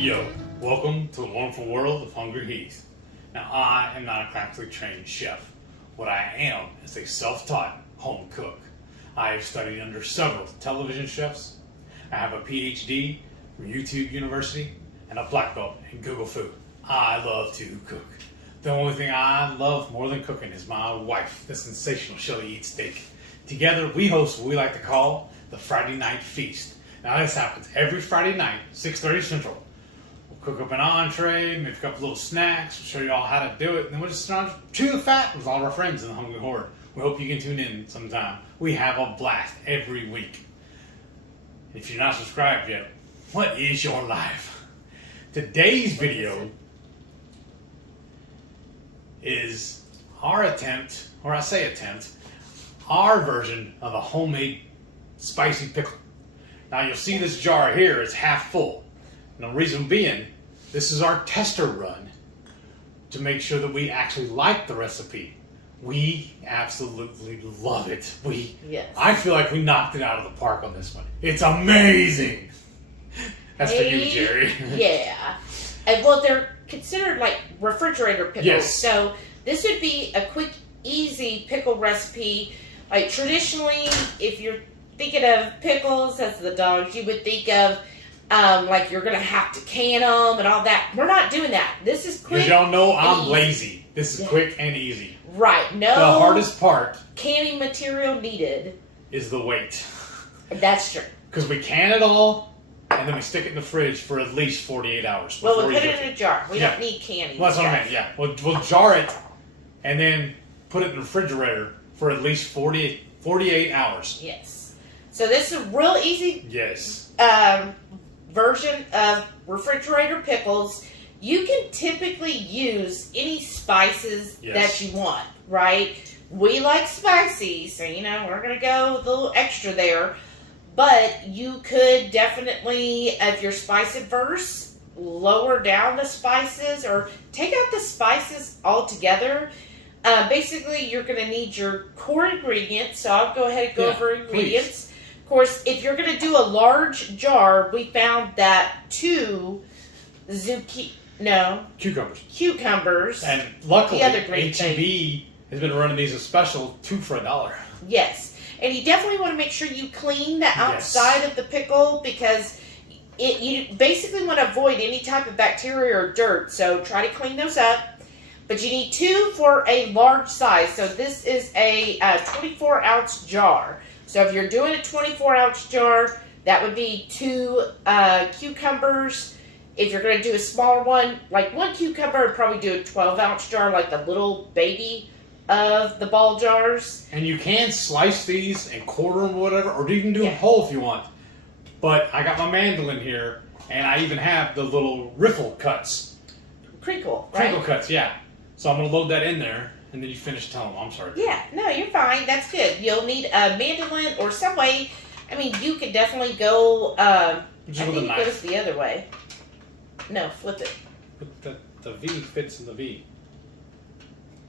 Yo, welcome to the wonderful world of HungryHeath. Now, I am not a classically trained chef. What I am is a self-taught home cook. I have studied under several television chefs. I have a PhD from YouTube University and a black belt in Google Food. I love to cook. The only thing I love more than cooking is my wife, the sensational Shelly Eats Steak. Together, we host what we like to call the Friday Night Feast. Now, this happens every Friday night, 6:30 Central. We'll cook up an entree, make a couple little snacks, we'll show you all how to do it, and then we'll just chew the fat with all of our friends in the HungryHorde. We hope you can tune in sometime. We have a blast every week. If you're not subscribed yet, what is your life? Today's video is our attempt, or I say attempt, our version of a homemade spicy pickle. Now you'll see this jar here is half full. And the reason being, this is our tester run to make sure that we actually like the recipe. We absolutely love it. Yes. I feel like we knocked it out of the park on this one. It's amazing. That's for you, Jerry. Yeah. And well, they're considered like refrigerator pickles. Yes. So this would be a quick, easy pickle recipe. Like traditionally, if you're thinking of pickles as the dogs, you would think of like you're going to have to can them and all that. We're not doing that. This is quick. Because y'all know I'm lazy. This is quick and easy. Right. No. The hardest part canning material needed is the wait. That's true. Because we can it all, and then we stick it in the fridge for at least 48 hours. Well, we put it in a jar. We don't need canning. Well, that's what I meant, yeah. We'll jar it, and then put it in the refrigerator for at least 48 hours. Yes. So this is a real easy version of refrigerator pickles. You can typically use any spices that you want, right? We like spicy, so we're going to go a little extra there. But you could definitely, if you're spice averse, lower down the spices or take out the spices altogether. Basically, you're going to need your core ingredients. So I'll go ahead and go over ingredients. Please. Of course, if you're going to do a large jar, we found that 2 cucumbers. And luckily, the other great HEB has been running these as special, 2 for $1. Yes. And you definitely want to make sure you clean the outside of the pickle because you basically want to avoid any type of bacteria or dirt. So try to clean those up. But you need 2 for a large size. So this is a 24-ounce jar. So if you're doing a 24-ounce jar, that would be 2 cucumbers. If you're going to do a smaller one, like 1 cucumber, would probably do a 12-ounce jar, like the little baby of the ball jars. And you can slice these and quarter them or whatever, or you can do them whole if you want. But I got my mandolin here, and I even have the little riffle cuts. Crinkle, right? Crinkle cuts, yeah. So I'm going to load that in there, and then you finish telling them. I'm sorry. Yeah, no, you're fine. That's good. You'll need a mandolin or some way. I mean, you could definitely go, I think it goes the other way. No, flip it. But the V fits in the V.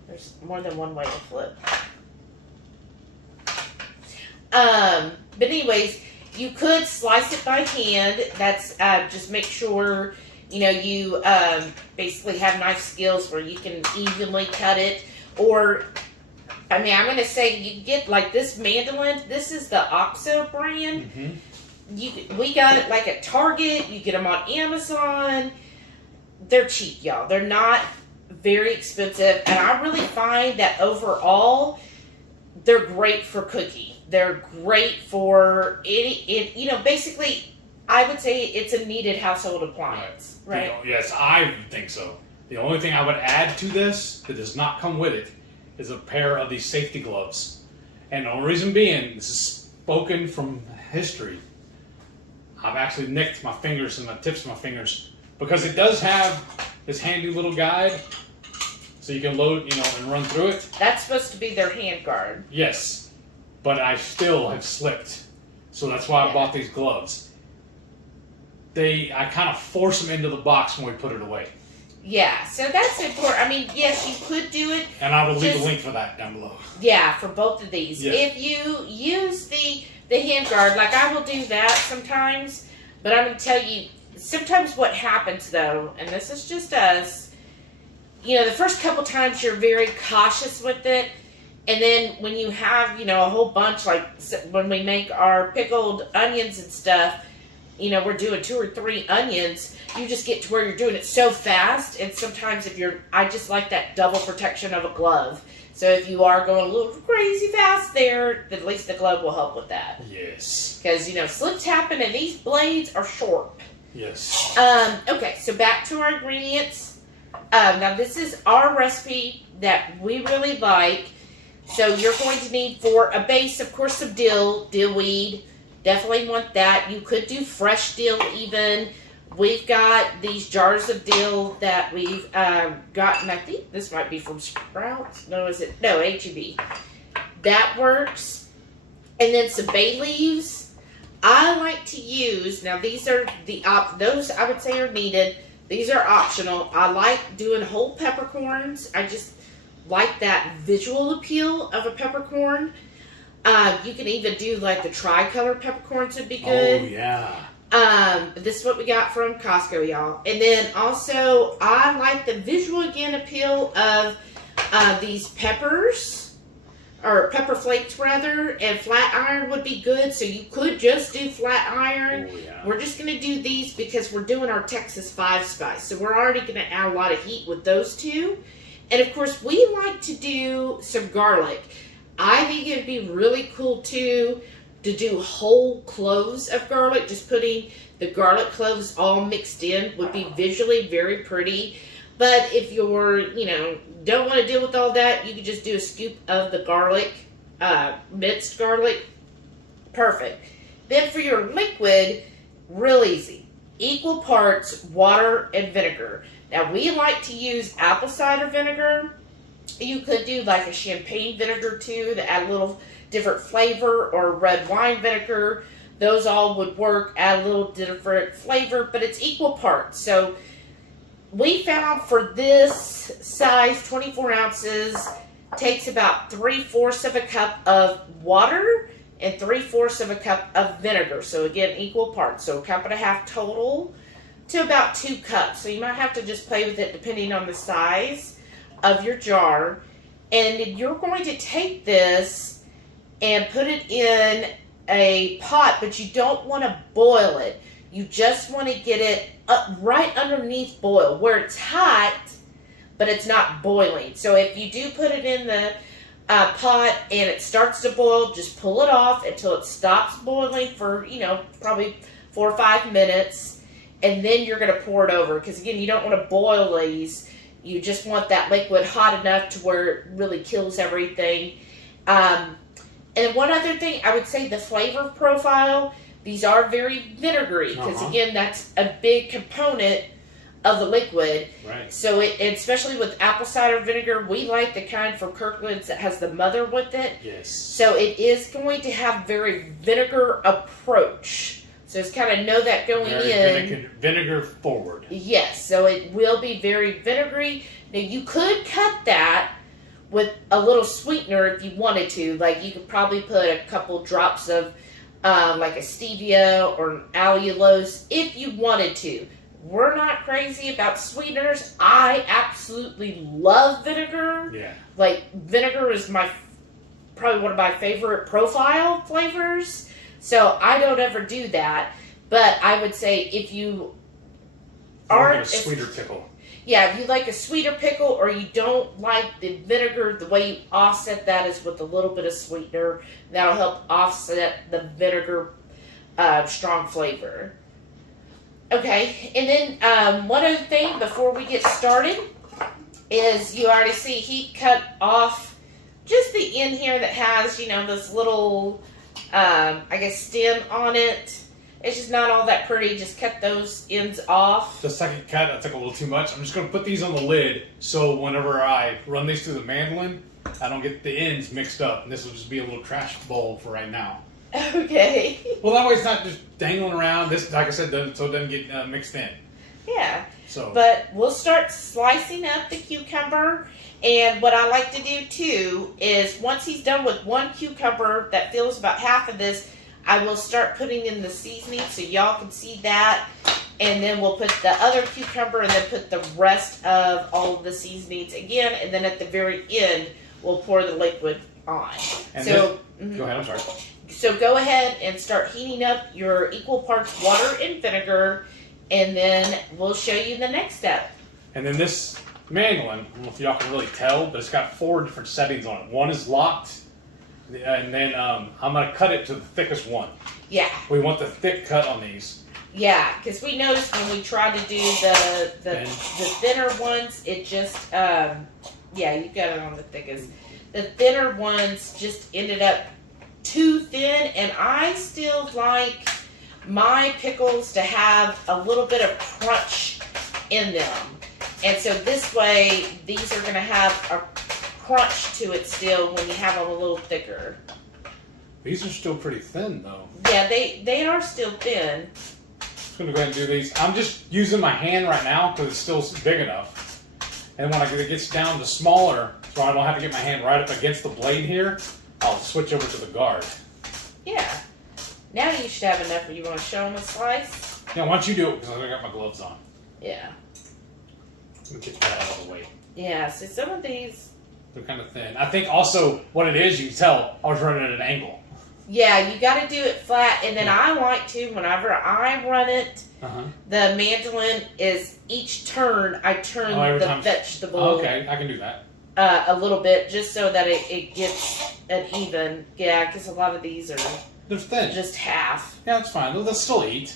There's more than one way to flip. But anyways, you could slice it by hand. That's just make sure you basically have knife skills where you can evenly cut it. Or, I'm going to say you get like this mandolin. This is the OXO brand. Mm-hmm. We got it like at Target. You get them on Amazon. They're cheap, y'all. They're not very expensive, and I really find that overall they're great for cooking. They're great for basically I would say it's a needed household appliance, right? Yes, I think so. The only thing I would add to this that does not come with it is a pair of these safety gloves. And the only reason being, this is spoken from history. I've actually nicked my fingers and the tips of my fingers because it does have this handy little guide so you can load, and run through it. That's supposed to be their hand guard. Yes, but I still have slipped. So that's why I bought these gloves. I kind of force them into the box when we put it away. Yeah, so that's important. I mean, yes, you could do it. And I will leave a link for that down below. Yeah, for both of these. Yeah. If you use the hand guard, like I will do that sometimes, but I'm going to tell you, sometimes what happens though, and this is just us, you know, the first couple times you're very cautious with it. And then when you have, you know, a whole bunch, like when we make our pickled onions and stuff, you know, we're doing 2 or 3 onions, you just get to where you're doing it so fast. And sometimes I just like that double protection of a glove. So if you are going a little crazy fast there, at least the glove will help with that. Yes. Because, you know, slips happen and these blades are sharp. Yes. Okay, so back to our ingredients. Now this is our recipe that we really like. So you're going to need, for a base, of course, some dill weed. Definitely want that. You could do fresh dill even. We've got these jars of dill that we've gotten. I think this might be from Sprouts. No, is it? No, H-E-B. That works. And then some bay leaves. I like to use, now these are those I would say are needed. These are optional. I like doing whole peppercorns. I just like that visual appeal of a peppercorn. You can even do like the tricolor peppercorns would be good. Oh, yeah. This is what we got from Costco, y'all. And then also, I like the visual again appeal of these peppers, or pepper flakes rather, and flat iron would be good. So you could just do flat iron. Oh, yeah. We're just going to do these because we're doing our Texas 5 spice. So we're already going to add a lot of heat with those two. And of course, we like to do some garlic. I think it'd be really cool too to do whole cloves of garlic. Just putting the garlic cloves all mixed in would be visually very pretty. But if you're, you know, don't want to deal with all that, you can just do a scoop of the garlic, minced garlic. Perfect. Then for your liquid, real easy. Equal parts water and vinegar. Now, we like to use apple cider vinegar. You could do like a champagne vinegar too to add a little different flavor, or red wine vinegar. Those all would work, add a little different flavor, but it's equal parts. So we found for this size, 24 ounces, takes about 3/4 of a cup of water and 3/4 of a cup of vinegar. So again, equal parts. So 1.5 cups total to about 2 cups. So you might have to just play with it depending on the size of your jar. And you're going to take this and put it in a pot, but you don't want to boil it. You just want to get it up right underneath boil, where it's hot, but it's not boiling. So if you do put it in the pot and it starts to boil, just pull it off until it stops boiling for, you know, probably 4 or 5 minutes. And then you're going to pour it over. Because, again, you don't want to boil these. You just want that liquid hot enough to where it really kills everything. And one other thing, I would say the flavor profile. These are very vinegary. Because, again, that's a big component of the liquid. Right. So, especially with apple cider vinegar, we like the kind from Kirkland's that has the mother with it. Yes. So, it is going to have very vinegar approach. So just kind of know that going in. Vinegar forward. Yes, so it will be very vinegary. Now you could cut that with a little sweetener if you wanted to. Like you could probably put a couple drops of like a stevia or an allulose if you wanted to. We're not crazy about sweeteners. I absolutely love vinegar. Yeah. Like vinegar is probably one of my favorite profile flavors. So I don't ever do that, but I would say if you are a sweeter pickle. Yeah, if you like a sweeter pickle, or you don't like the vinegar, the way you offset that is with a little bit of sweetener. That'll help offset the vinegar strong flavor. Okay, and then one other thing before we get started is you already see he cut off just the end here that has, you know, this little I guess stem on it. It's just not all that pretty. Just cut those ends off. The second cut, I took a little too much. I'm just going to put these on the lid so whenever I run these through the mandolin, I don't get the ends mixed up. And this will just be a little trash bowl for right now. Okay. Well, that way it's not just dangling around. This, like I said, so it doesn't get mixed in. Yeah. So. But we'll start slicing up the cucumber. And what I like to do too is once he's done with one cucumber that fills about half of this, I will start putting in the seasoning so y'all can see that. And then we'll put the other cucumber and then put the rest of all of the seasonings again. And then at the very end, we'll pour the liquid on. And so go ahead, I'm sorry. So go ahead and start heating up your equal parts water and vinegar, and then we'll show you the next step. And then this mandolin, I don't know if y'all can really tell, but it's got 4 different settings on it. One is locked, and then I'm going to cut it to the thickest one. Yeah. We want the thick cut on these. Yeah, because we noticed when we tried to do the thinner ones, it just, yeah, you got it on the thickest. The thinner ones just ended up too thin, and I still like my pickles to have a little bit of crunch in them. And so this way, these are going to have a crunch to it still when you have them a little thicker. These are still pretty thin, though. Yeah, they are still thin. I'm going to go ahead and do these. I'm just using my hand right now because it's still big enough. And when it gets down to smaller, so I don't have to get my hand right up against the blade here, I'll switch over to the guard. Yeah. Now you should have enough. You want to show them a slice? Yeah, why don't you do it because I got my gloves on. Yeah. Let me get that out of the way. Yeah, see some of these... They're kind of thin. I think also what it is, you can tell, I was running at an angle. Yeah, you got to do it flat. And then I like to, whenever I run it, the mandolin is each turn, I turn the vegetable. Oh, okay, I can do that. A little bit, just so that it gets an even. Yeah, because a lot of these are they're thin. Just half. Yeah, that's fine. They'll still eat.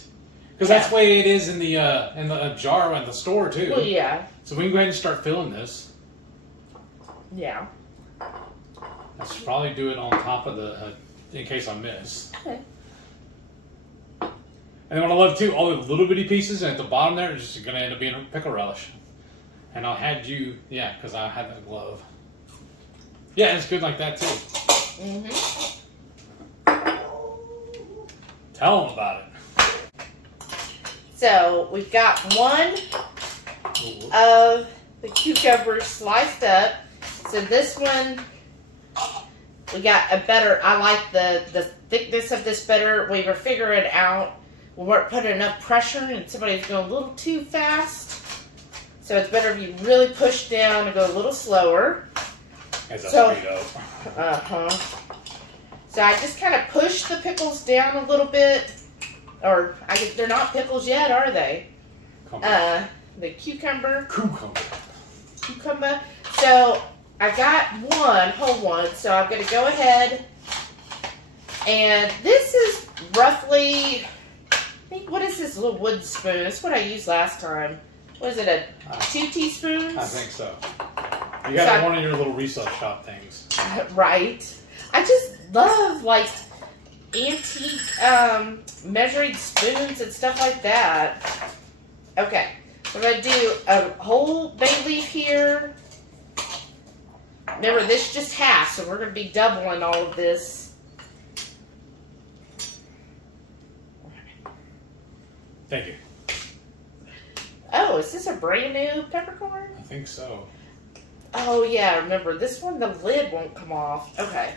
Because that's the way it is in the jar in the store, too. Well, yeah. So we can go ahead and start filling this. Yeah. I should probably do it on top of the, in case I miss. Okay. And then what I love, too, all the little bitty pieces and at the bottom there are just going to end up being a pickle relish. And I'll had you, yeah, because I had that glove. Yeah, it's good like that, too. Mm-hmm. Tell them about it. So, we've got one of the cucumbers sliced up. So this one, we got a better, I like the thickness of this better. We were figuring out we weren't putting enough pressure and somebody's going a little too fast. So it's better if you really push down and go a little slower. As a speed up. So I just kind of push the pickles down a little bit. Or, I guess they're not pickles yet, are they? The cucumber. Cucumber. So, I got one, whole one, so I'm going to go ahead. And this is roughly, I think, what is this little wooden spoon? That's what I used last time. What is it, 2 teaspoons? I think so. You got one of your little resale shop things. Right. I just love, like, antique measuring spoons and stuff like that. Okay, we're going to do a whole bay leaf here. Remember, this is just half, so we're going to be doubling all of this. Thank you. Oh, is this a brand new peppercorn? I think so. Oh, yeah, remember, this one, the lid won't come off. Okay.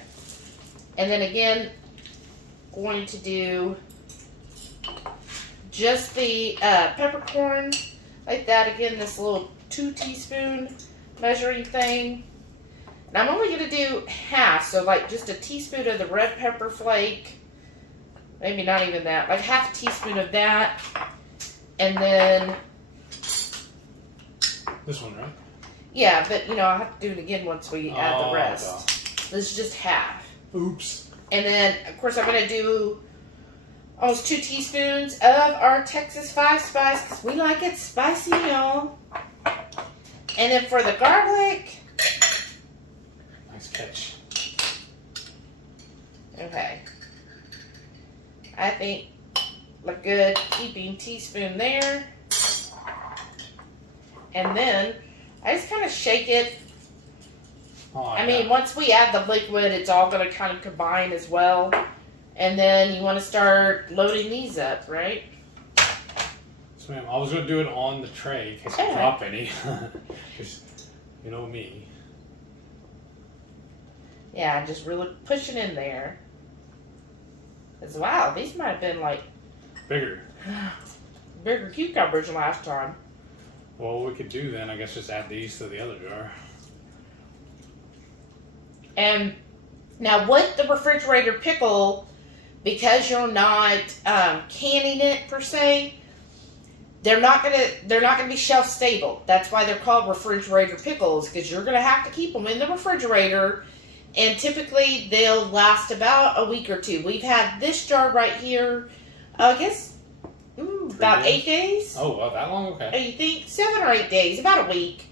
And then again, going to do just the peppercorn like that. Again, this little 2 teaspoon measuring thing. And I'm only going to do half, so like just a teaspoon of the red pepper flake. Maybe not even that. Like half a teaspoon of that. And then... This one, right? Yeah, but you know, I'll have to do it again once we add the rest. This is just half. Oops. And then, of course, I'm going to do almost 2 teaspoons of our Texas 5 spice, because we like it spicy, y'all. And then for the garlic... Nice catch. Okay. I think a good heaping teaspoon there. And then, I just kind of shake it. Oh, I mean, once we add the liquid, it's all going to kind of combine as well. And then you want to start loading these up, right? Yes, ma'am. I was going to do it on the tray in case I drop any. Just, you know me. Yeah, just really pushing in there. Because, wow, these might have been like... Bigger. bigger cucumbers last time. Well, we could do then, I guess, just add these to the other jar. And now with the refrigerator pickle, because you're not canning it per se, they're not gonna be shelf stable. That's why they're called refrigerator pickles, because you're gonna have to keep them in the refrigerator, and typically they'll last about a week or two. We've had this jar right here, I guess, about 8 days. Oh, well, that long? Okay. You think 7 or 8 days, about a week.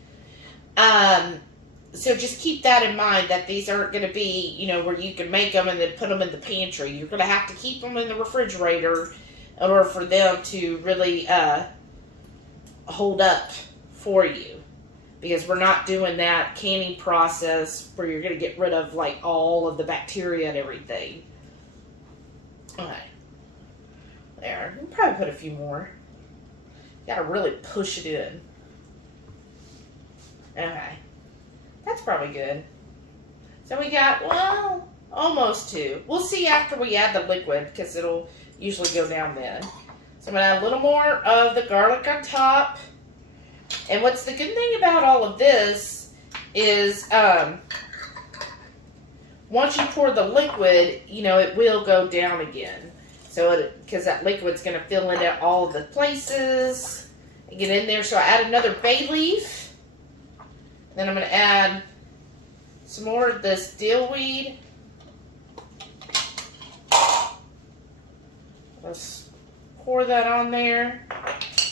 So just keep that in mind, that these aren't going to be, where you can make them and then put them in the pantry. You're going to have to keep them in the refrigerator in order for them to really hold up for you. Because we're not doing that canning process where you're going to get rid of like all of the bacteria and everything. Okay. There. We'll probably put a few more. Got to really push it in. Okay. That's probably good. So we got, well, almost 2. We'll see after we add the liquid, because it'll usually go down then. So I'm going to add a little more of the garlic on top. And what's the good thing about all of this is once you pour the liquid, it will go down again. So, because that liquid's going to fill into all the places and get in there. So I add another bay leaf. Then I'm going to add some more of this dill weed. Let's pour that on there.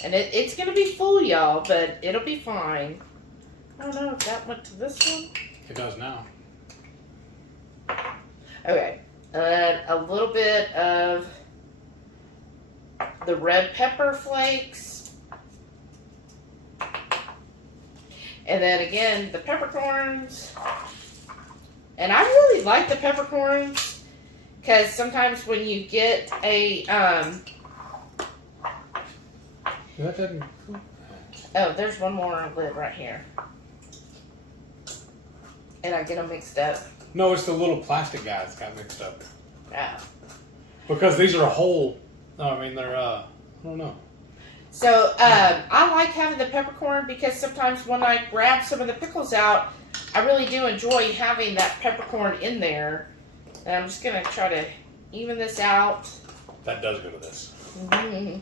And it's going to be full, y'all, but it'll be fine. I don't know if that went to this one. It does now. Okay. A little bit of the Red Pepper Flakes. And then again, the peppercorns. And I really like the peppercorns because sometimes when you get a That doesn't. oh, there's one more lid right here. And I get them mixed up. No, it's the little plastic guys got mixed up. Oh. Because these are whole. I mean, they're I don't know. So, I like having the peppercorn because sometimes when I grab some of the pickles out, I really do enjoy having that peppercorn in there. And I'm just going to try to even this out. That does go to this. Mm-hmm.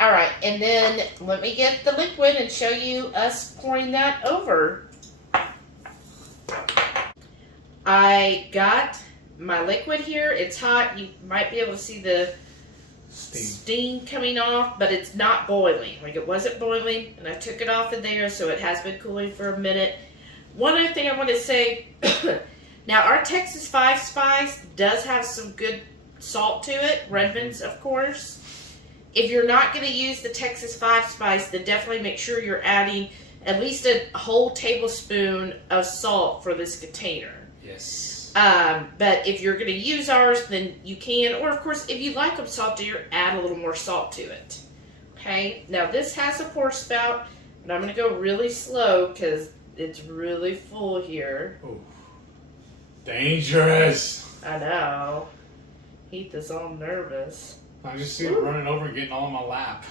All right, and then let me get the liquid and show you us pouring that over. I got my liquid here. It's hot. You might be able to see the steam coming off, but it's not boiling. Like, it wasn't boiling, and I took it off of there, so it has been cooling for a minute. One other thing I want to say, now our Texas 5 Spice does have some good salt to it. Redmond's, of course. If you're not going to use the Texas 5 Spice, then definitely make sure you're adding at least a whole tablespoon of salt for this container. Yes. But if you're going to use ours, then you can. Or, of course, if you like them saltier, add a little more salt to it. Okay? Now, this has a pour spout, but I'm going to go really slow because it's really full here. Ooh. Dangerous. I know. Heath is all nervous. I just see it running over and getting all in my lap.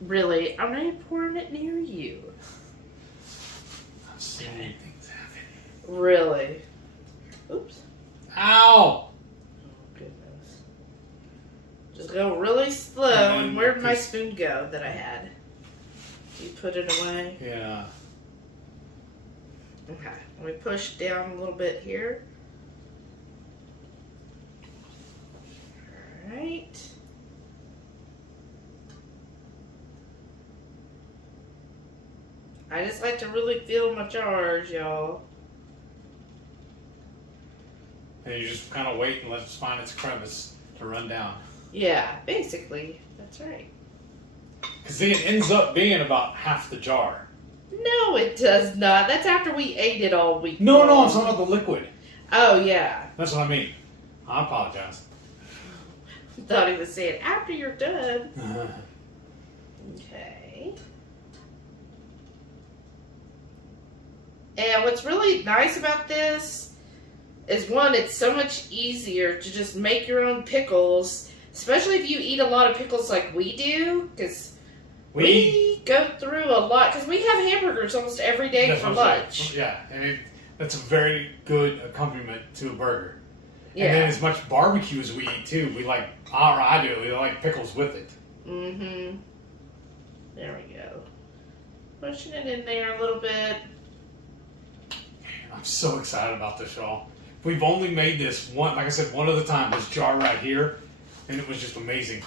Really? I'm not pouring it near you. I've seen things happen. Really? Oops. Ow! Oh, goodness. Just go really slow. And where'd my spoon go that I had? You put it away? Yeah. Okay. Let me push down a little bit here. Alright. I just like to really fill my jars, y'all. And you just kind of wait and let it find its crevice to run down. Yeah, basically. That's right. Because see, it ends up being about half the jar. No, it does not. That's after we ate it all week. No, I'm talking about the liquid. Oh, yeah. That's what I mean. I apologize. Thought he was saying after you're done. Okay. And what's really nice about this is, one, it's so much easier to just make your own pickles, especially if you eat a lot of pickles like we do, because We go through a lot because we have hamburgers almost every day for lunch. Yeah, and that's a very good accompaniment to a burger. Yeah. And then as much barbecue as we eat too, we like, or I do, we like pickles with it. Mm-hmm. There we go. Pushing it in there a little bit. I'm so excited about this, y'all. We've only made this one, like I said, one other time, this jar right here, and it was just amazing.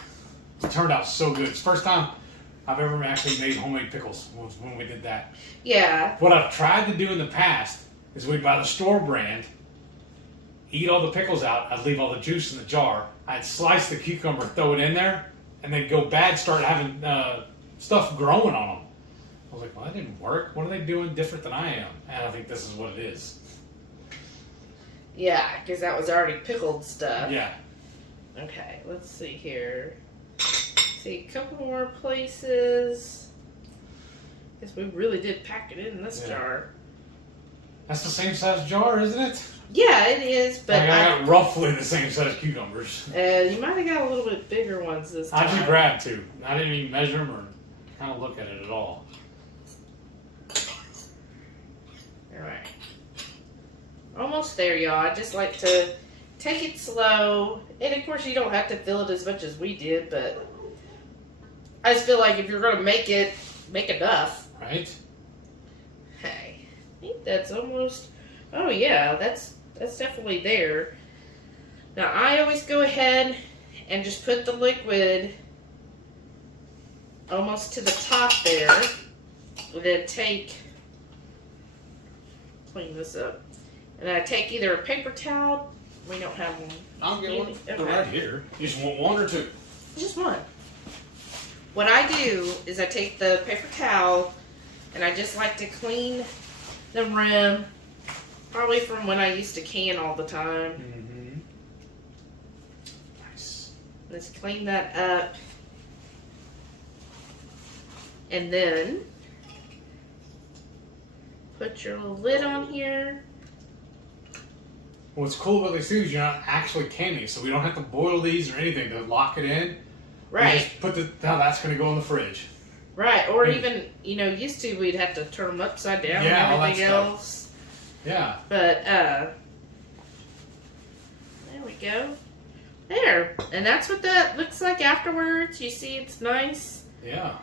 It turned out so good. It's the first time I've ever actually made homemade pickles, was when we did that. Yeah. What I've tried to do in the past is we'd buy the store brand, eat all the pickles out, I'd leave all the juice in the jar, I'd slice the cucumber, throw it in there, and then go bad, start having stuff growing on them. I was like, well, that didn't work. What are they doing different than I am? And I think this is what it is. Yeah, because that was already pickled stuff. Yeah. Okay, let's see here. See, a couple more places. Guess we really did pack it in this jar. That's the same size jar, isn't it? Yeah, it is, but I got roughly the same size cucumbers. You might have got a little bit bigger ones this time. I just grabbed two. I didn't even measure them or kind of look at it at all. Alright. Almost there, y'all. I just like to take it slow. And of course, you don't have to fill it as much as we did, but I just feel like if you're going to make it, make enough. Right? Hey, I think that's almost... Oh, yeah, that's definitely there. Now, I always go ahead and just put the liquid almost to the top there. And then clean this up. And I take either a paper towel. We don't have one. I'll get one. Okay. They're right here. You just want one or two? Just one. What I do is I take the paper towel and I just like to clean the rim. Probably from when I used to can all the time. Mm-hmm. Nice. Let's clean that up. And then put your lid on here. What's cool about these too is you're not actually canning, so we don't have to boil these or anything to lock it in. Right. We just put how that's going to go in the fridge. Right. Or even, used to we'd have to turn them upside down Yeah, and all that everything stuff. else. Yeah. But, there we go. There. And that's what that looks like afterwards. You see it's nice. Yeah.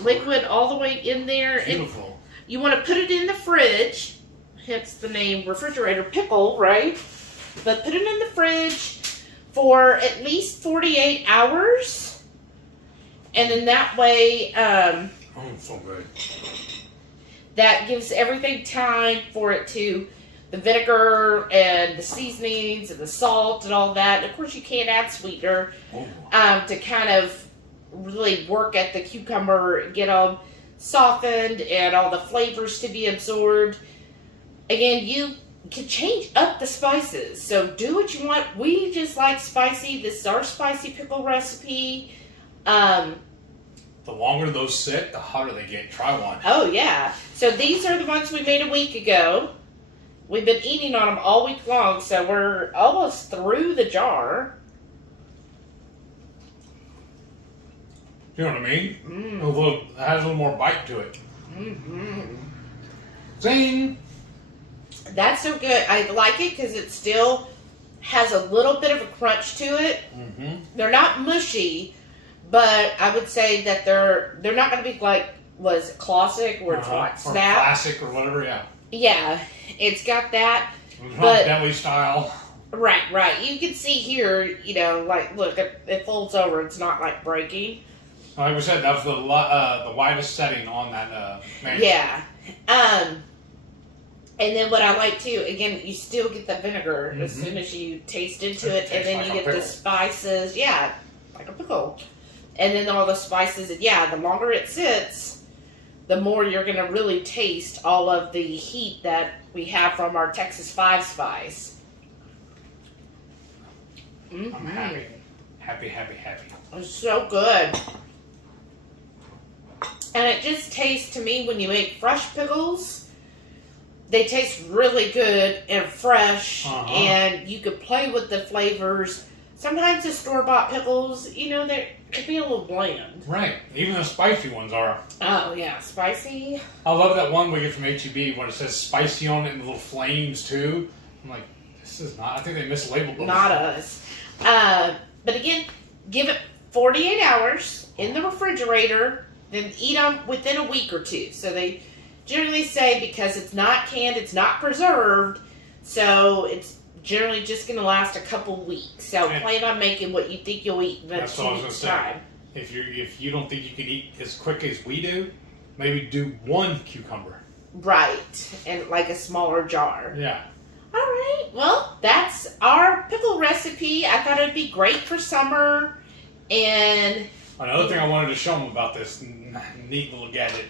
Liquid all the way in there. Beautiful. And you want to put it in the fridge. Hence the name refrigerator pickle, right? But put it in the fridge for at least 48 hours. And then that way, so good. that gives everything time for it to, the vinegar and the seasonings and the salt and all that. And of course, you can't add sweetener to kind of really work at the cucumber, get them softened and all the flavors to be absorbed. Again, you can change up the spices. So do what you want. We just like spicy. This is our spicy pickle recipe. The longer those sit, the hotter they get. Try one. Oh, yeah. So these are the ones we made a week ago. We've been eating on them all week long, so we're almost through the jar. You know what I mean? Mm. It has a little more bite to it. Mm-hmm. Zing! That's so good. I like it because it still has a little bit of a crunch to it. Mm-hmm. They're not mushy, but I would say that they're not going to be like, was it classic or like Or snap? classic or whatever, yeah. Yeah, it's got that. It's But- not deli style. Right. You can see here, like, look, it folds over. It's not like breaking. Like we said, that was the widest setting on that manual. Yeah. And then what I like too, again, you still get the vinegar as soon as you taste into it, and then tastes you like a get the pickle. spices. Yeah, like a pickle. And then all the spices, and yeah, the longer it sits, the more you're going to really taste all of the heat that we have from our Texas 5 spice. Mm-hmm. I'm happy. Happy. It's so good. And it just tastes to me when you make fresh pickles, they taste really good and fresh, and you can play with the flavors sometimes the store-bought pickles, they could be a little bland. Right. Even the spicy ones are. Oh, yeah. Spicy. I love that one we get from HEB when it says spicy on it and little flames, too. I'm like, this is not... I think they mislabeled them. Not us. But again, give it 48 hours in the refrigerator, then eat them within a week or two. So they generally say because it's not canned, it's not preserved, so it's generally just going to last a couple weeks. So plan on making what you think you'll eat in about 2 weeks' time. If you don't think you can eat as quick as we do, maybe do 1 cucumber. Right, and like a smaller jar. Yeah. All right, well, that's our pickle recipe. I thought it would be great for summer. And another thing I wanted to show them about this neat little gadget.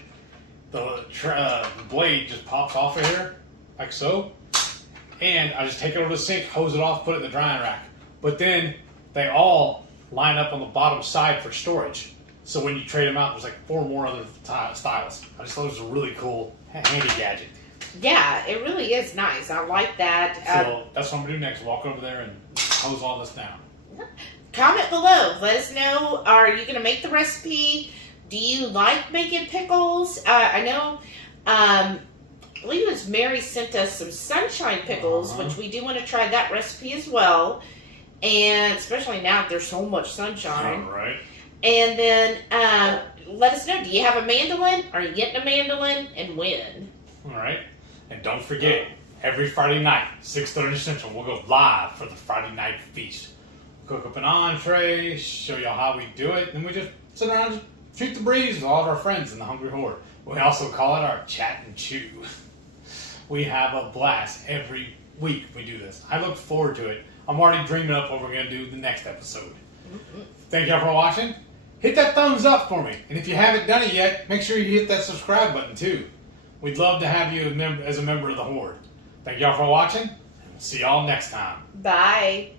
The blade just pops off of here, like so. And I just take it over the sink, hose it off, put it in the drying rack. But then they all line up on the bottom side for storage. So when you trade them out, there's like 4 more other styles. I just thought it was a really cool, handy gadget. Yeah, it really is nice. I like that. So that's what I'm going to do next. Walk over there and hose all this down. Comment below. Let us know. Are you going to make the recipe? Do you like making pickles? I know, I believe it was Mary sent us some sunshine pickles, which we do want to try that recipe as well. And especially now that there's so much sunshine. All right. And then let us know. Do you have a mandolin? Are you getting a mandolin? And when? All right. And don't forget, every Friday night, 6:30 Central, we'll go live for the Friday night feast. Cook up an entree, show y'all how we do it, and we just sit around and shoot the breeze with all of our friends in the Hungry Horde. We also call it our chat and chew. We have a blast every week we do this. I look forward to it. I'm already dreaming up what we're going to do the next episode. Thank y'all for watching. Hit that thumbs up for me. And if you haven't done it yet, make sure you hit that subscribe button too. We'd love to have you as a member of the Horde. Thank y'all for watching, and we'll see y'all next time. Bye.